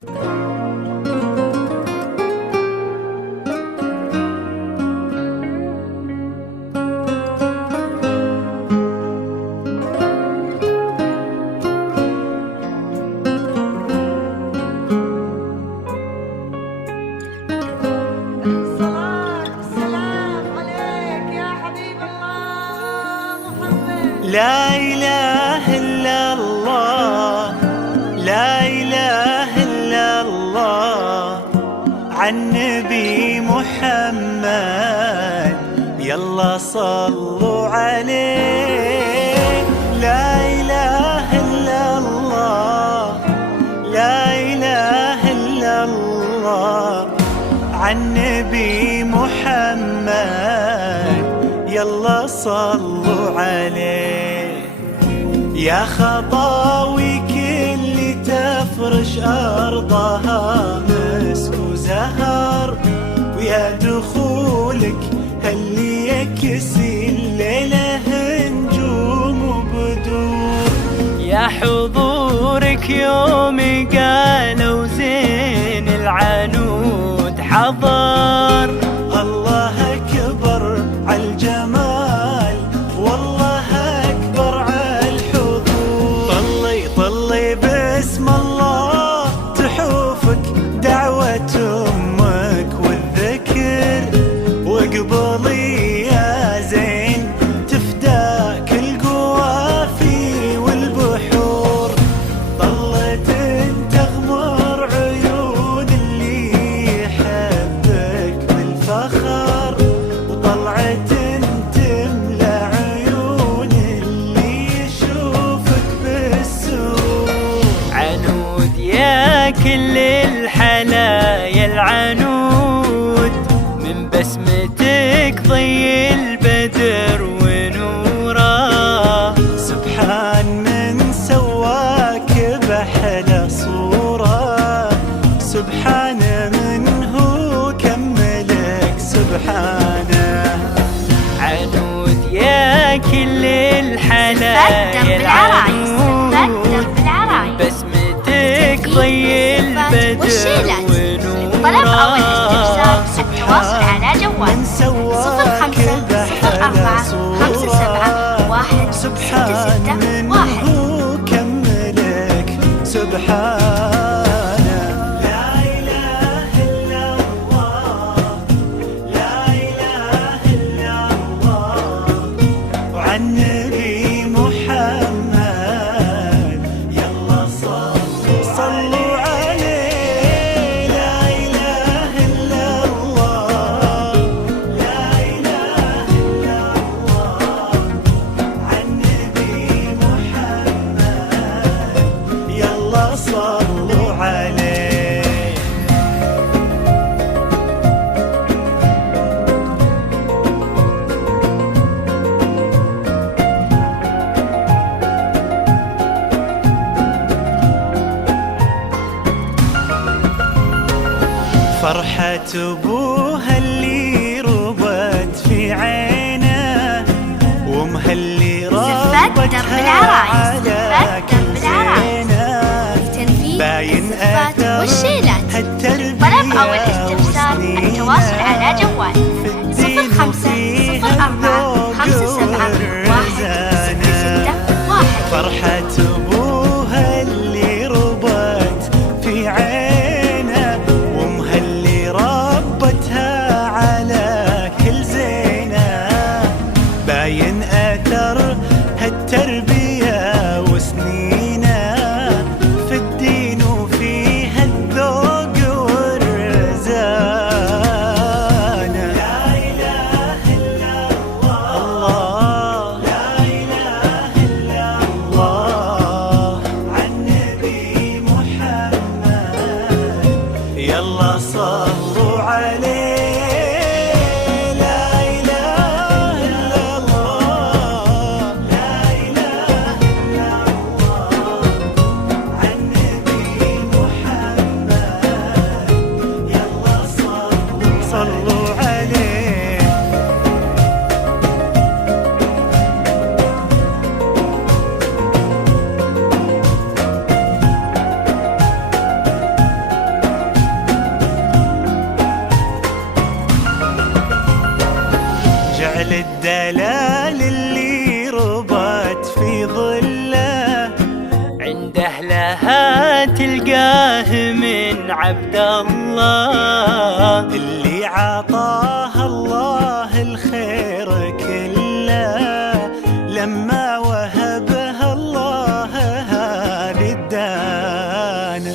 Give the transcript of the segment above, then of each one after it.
لا إله إلا الله، لا إله إلا الله، عن نبي محمد يلا صلوا عليه. لا إله إلا الله، لا إله إلا الله، عن نبي محمد يلا صلوا عليه. يا خطاوي كل تفرش أرضها مسك وزهر، ويا دخولك هل يكسي الليلة نجوم وبدور. يا حضورك يوم قالوا زين العنود حضر. الله أكبر عالجمال، والله أكبر عالحضور. طلي باسم الله تحوفك دعوة أمك والذكر، واقبلي يا زين تفداك القوافي والبحور. ظلت تغمر عيون اللي يحبك بالفخر، وطلعت تملى عيون اللي يشوفك بالسرور. عنود يا كل الحلايا العنود، من بسمتك ضي البدر ونوره. سبحان من سواك بأحلى صورة، سبحان من هو كملك سبحانه. عنود يا كل الحلايا العنود، بسمتك ضي البدر ونوره. طلب أو الاستفسار التواصل على جوال 0504571661. سبحان من هو كملك سبحانه. لا إله إلا الله، لا إله إلا الله، وعن نبي محمد يلا صلوا عليه. لا إله إلا الله، لا إله إلا الله، عن نبي محمد يلا صلوا عليه. فرحة أبوها اللي ربت في عينه، وأمها اللي ربتها على كل زينه. باين أثر هالتربية طلب أو الاستفسار التواصل على جوال 0504571661. فرحة أبوها اللي ربت في عينه، وأمها اللي ربتها على كل زينة. باين أثر هالتربية وسنينه في الدين وفيها الذوق والرزانة. لا إله إلا الله، لا إله إلا الله، تلقاه من عبد الله اللي عطاه الله الخير كله لما وهبها الله هذه الدانة.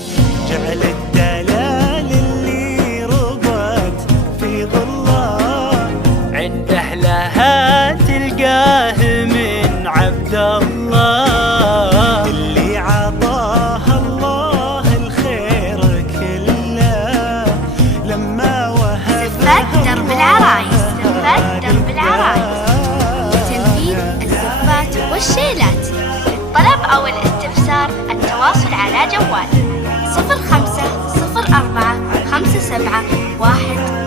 جعل الدلال اللي ربت في ظله عند أهلها تلقاه من عبد الله اللي عطاه الله الخير كله لما وهبها زفات درب العرايس. زفات درب العرايس لتنفيذ الزفات والشيلات. للطلب أو الاستفسار التواصل على جوال 05 04 57 1